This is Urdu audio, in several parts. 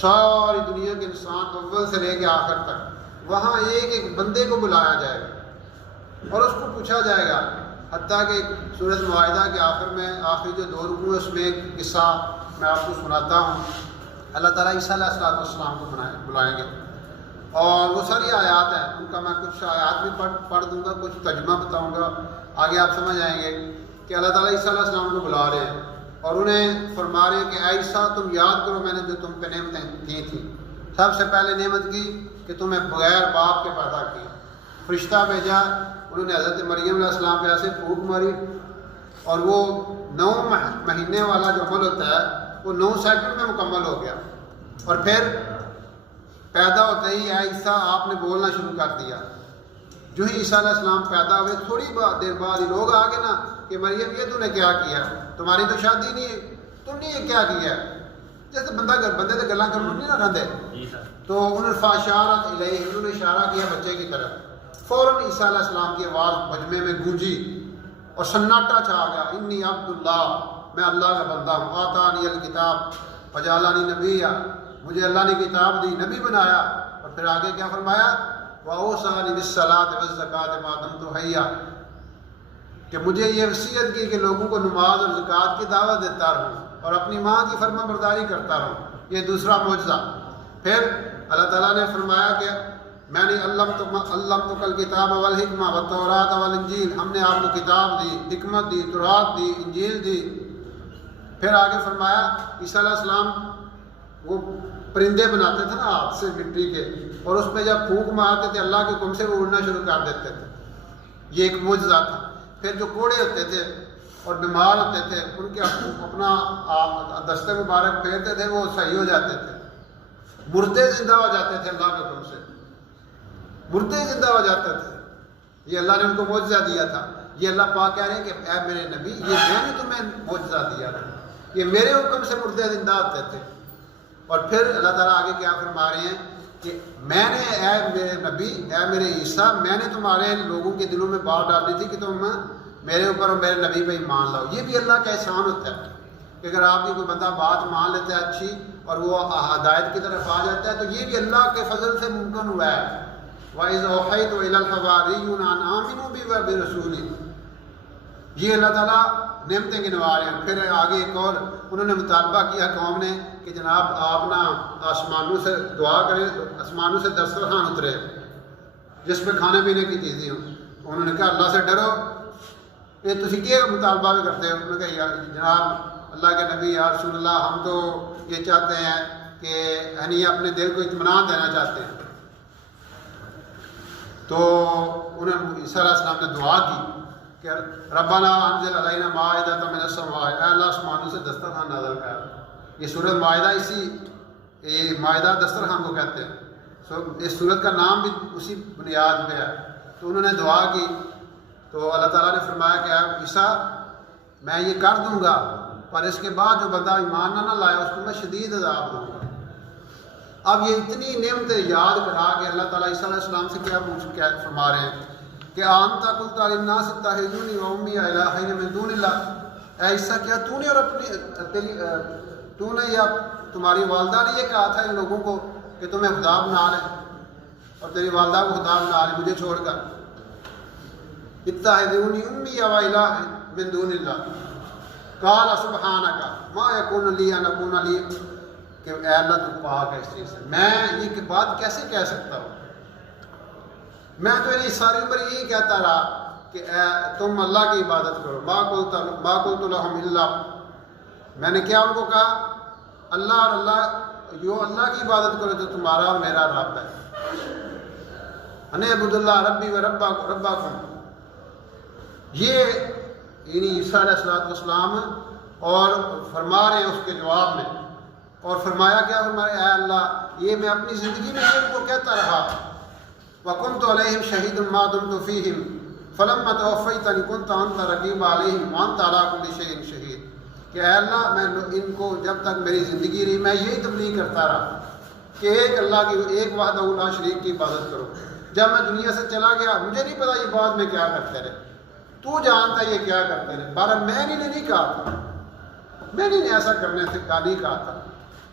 ساری دنیا کے انسان اول سے لے کے آخر تک، وہاں ایک ایک بندے کو بلایا جائے گا اور اس کو پوچھا جائے گا، حتیٰ کہ سورۃ مائدہ کے آخر میں آخری جو 2 رکوع ہے اس میں ایک قصہ میں آپ کو سناتا ہوں۔ اللہ تعالیٰ عیسیٰ علیہ السلام کو بلائیں گے اور وہ ساری آیات ہیں، ان کا میں کچھ آیات بھی پڑھ دوں گا، کچھ ترجمہ بتاؤں گا، آگے آپ سمجھ آئیں گے کہ اللہ تعالیٰ عیسیٰ علیہ السلام کو بلا رہے ہیں اور انہیں فرما رہے ہیں کہ اے عیسیٰ تم یاد کرو میں نے جو تم پہ نعمتیں کی تھیں۔ سب سے پہلے نعمت کی کہ تمہیں بغیر باپ کے پیدا کیا، فرشتہ بھیجا، انہوں نے حضرت مریم علیہ السلام پہ ایسے پھونک ماری اور وہ 9 مہینے والا جو عمل ہوتا ہے وہ 9 سیکنڈ میں مکمل ہو گیا، اور پھر پیدا ہوتے ہی اے عیسیٰ آپ نے بولنا شروع کر دیا۔ جو ہی عیسیٰ علیہ السلام پیدا ہوئے تھوڑی دیر بعد ہی لوگ آگے نا کہ مریم یہ تو نے کیا کیا، تمہاری تو شادی نہیں ہے، تم نے یہ کیا کیا، جیسے بندے سے گلاں کرنا نہیں نہ رہتے، تو انہوں نے فاشارت الیہ، انہوں نے اشارہ کیا بچے کی طرف، فوراً عیسیٰ علیہ السلام کی آواز مجمع میں گونجی اور سناٹا چھا گیا، انی عبداللہ، میں اللہ کا بندہ ہوں، آتانی الکتاب وجعلنی نبیا، مجھے اللہ نے کتاب دی، نبی بنایا، اور پھر آگے کیا فرمایا، وَأَوْصَانِي بِالصَّلَاةِ وَالزَّكَاةِ مَا دُمْتُ حَيًّا، کہ مجھے یہ وصیت کی کہ لوگوں کو نماز اور زکوٰۃ کی دعوت دیتا رہوں اور اپنی ماں کی فرما برداری کرتا رہوں۔ یہ دوسرا معجزہ۔ پھر اللہ تعالیٰ نے فرمایا کہ میں نے علمتک الکتاب والحکمہ والتوراۃ والانجیل، ہم نے آپ کو کتاب دی، حکمت دی، تورات دی، انجیل دی۔ پھر آگے فرمایا عیسیٰ علیہ السلام وہ پرندے بناتے تھے نا ہاتھ سے مٹی کے، اور اس پہ جب پھونک مارتے تھے اللہ کے حکم سے وہ اڑنا شروع کر دیتے تھے، یہ ایک معجزہ تھا۔ پھر جو کوڑے ہوتے تھے اور بیمار ہوتے تھے ان کے اپنا دستے مبارک پھیرتے تھے، وہ صحیح ہو جاتے تھے۔ مردے زندہ ہو جاتے تھے اللہ کے حکم سے، مردے زندہ ہو جاتے تھے، یہ اللہ نے ان کو معجزہ دیا تھا۔ یہ اللہ پاک کہہ رہے ہیں کہ اے میرے نبی، یہ میں نے تمہیں معجزہ دیا تھا، یہ میرے حکم سے مردے زندہ ہوتے تھے۔ اور پھر اللہ تعالیٰ آگے کیا فرما رہے ہیں کہ میں نے اے میرے نبی، اے میرے عیسیٰ، میں نے تمہارے لوگوں کے دلوں میں بات ڈالی تھی کہ تم میرے اوپر اور میرے نبی پہ ایمان لاؤ۔ یہ بھی اللہ کا احسان ہوتا ہے کہ اگر آپ کی کوئی بندہ بات مان لیتا ہے اچھی اور وہ ہدایت کی طرف آ جاتا ہے تو یہ بھی اللہ کے فضل سے ممکن ہوا ہے۔ وَإِذْ أَوْحَيْتُ إِلَى الْحَوَارِيِّينَ أَنْ آمِنُوا بِي وَبِرَسُولِي، یہ اللہ تعالیٰ نعمتیں گنوا رہے ہیں۔ پھر آگے ایک اور انہوں نے مطالبہ کیا قوم نے کہ جناب آپ نا آسمانوں سے دعا کریں، آسمانوں سے دسترخوان اترے جس پہ کھانے پینے کی چیزیں ہوں۔ انہوں نے کہا اللہ سے ڈرو، یہ تسی کیا مطالبہ بھی کرتے ہو؟ انہوں نے کہا جناب اللہ کے نبی یا رسول اللہ، ہم تو یہ چاہتے ہیں کہ یعنی اپنے دل کو اطمینان دینا چاہتے ہیں۔ تو انہوں نے عیسیٰ علیہ السلام نے دعا کی کہ ربنا انزل علینا مائدۃ من السماء، اے اللہ آسمانوں سے دسترخوان نازل کر۔ یہ سورۃ مائدہ اسی مائدہ دسترخوان کو کہتے ہیں، اس سورت کا نام بھی اسی بنیاد پہ ہے۔ تو انہوں نے دعا کی تو اللہ تعالیٰ نے فرمایا کہ اے عیسیٰ میں یہ کر دوں گا، پر اس کے بعد جو بندہ ایمان نہ لائے اس کو میں شدید عذاب دوں گا۔ اب یہ اتنی نعمتیں یاد کرا کہ اللہ تعالیٰ عیسیٰ علیہ السلام سے کیا فرما رہے ہیں کہ انت قلت للناس اتخذونی وامي الہین من دون اللہ، اے عیسیٰ کیا تو نے اور تو نے یا تمہاری والدہ نے یہ کہا تھا ان لوگوں کو کہ تمہیں خدا بنا لیں اور تیری والدہ کو خدا بنا لیں مجھے چھوڑ کر؟ اتخذونی امی و الہ من دون اللہ، قال سبحانک ما یکون لی ان اکون لی، کہ اے اللہ تو پاک ہے اس چیز سے، میں یہ بات کیسے کہہ سکتا ہوں؟ میں تو انہیں ساری عمر یہی کہتا رہا کہ تم اللہ کی عبادت کرو، ما قلت لهم الا، میں نے کیا ان کو کہا؟ اللہ اور اللہ، جو اللہ کی عبادت کرو تو تمہارا اور میرا رب ہے۔ انے عبد اللہ ربی و ربکم، یہ یعنی عیسیٰ علیہ السلام اور فرما رہے ہیں اس کے جواب میں، اور فرمایا کیا؟ فرمایا اے اللہ یہ میں اپنی زندگی میں ان کو کہتا رہا، وَكُنْتُ عَلَيْهِمْ شَهِيدٌ مَا دُمْتُ فِيهِمْ فَلَمَّا تَوَفَّيْتَنِي كُنْتَ أَنْتَ رَقِيبَ عَلَيْهِمْ وَأَنْتَ عَلَىٰ كُلِّ شَيْءٍ شَهِيدٌ، کہ اے اللہ میں ان کو جب تک میری زندگی رہی میں یہی تبلیغ کرتا رہا کہ ایک اللہ کی، ایک وحدہ لا شریک کی عبادت کرو۔ جب میں دنیا سے چلا گیا مجھے نہیں پتا یہ بعد میں کیا کرتے رہے، تو جانتا یہ کیا کرتے رہے، بہرحال میں نے نہیں کہا تھا، میں نے ایسا کرنے سے نہیں کہا تھا،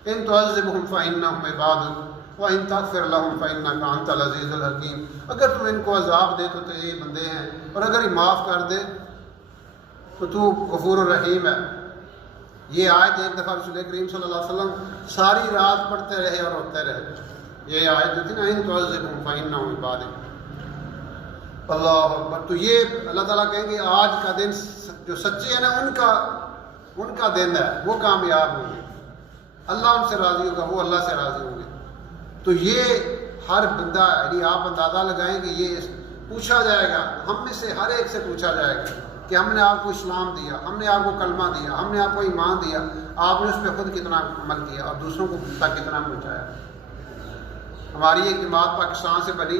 ان تعذبہم فإنہم عبادک وإن تغفر لہم فإنک انت العزیز الحکیم، اگر تو ان کو عذاب دے تو یہ بندے ہیں، اور اگر یہ معاف کر دے تو تو غفور الرحیم ہے۔ یہ آیت ایک دفعہ رسول کریم صلی اللہ علیہ وسلم ساری رات پڑھتے رہے اور روتے رہے۔ یہ آیت جو تھی نا ان تعذبہم فإنہم عبادک، اللہ اکبر۔ تو یہ اللہ تعالیٰ کہیں گے آج کا دن جو سچے ہیں نا ان کا دن ہے، وہ کامیاب ہوں گے، اللہ ان سے راضی ہوگا، وہ اللہ سے راضی ہوں گے۔ تو یہ ہر بندہ، یعنی آپ اندازہ لگائیں کہ یہ پوچھا جائے گا، ہم میں سے ہر ایک سے پوچھا جائے گا کہ ہم نے آپ کو اسلام دیا، ہم نے آپ کو کلمہ دیا، ہم نے آپ کو ایمان دیا، آپ نے اس پہ خود کتنا عمل کیا اور دوسروں کو تک کتنا پہنچایا۔ ہماری ایک جماعت پاکستان سے بنی،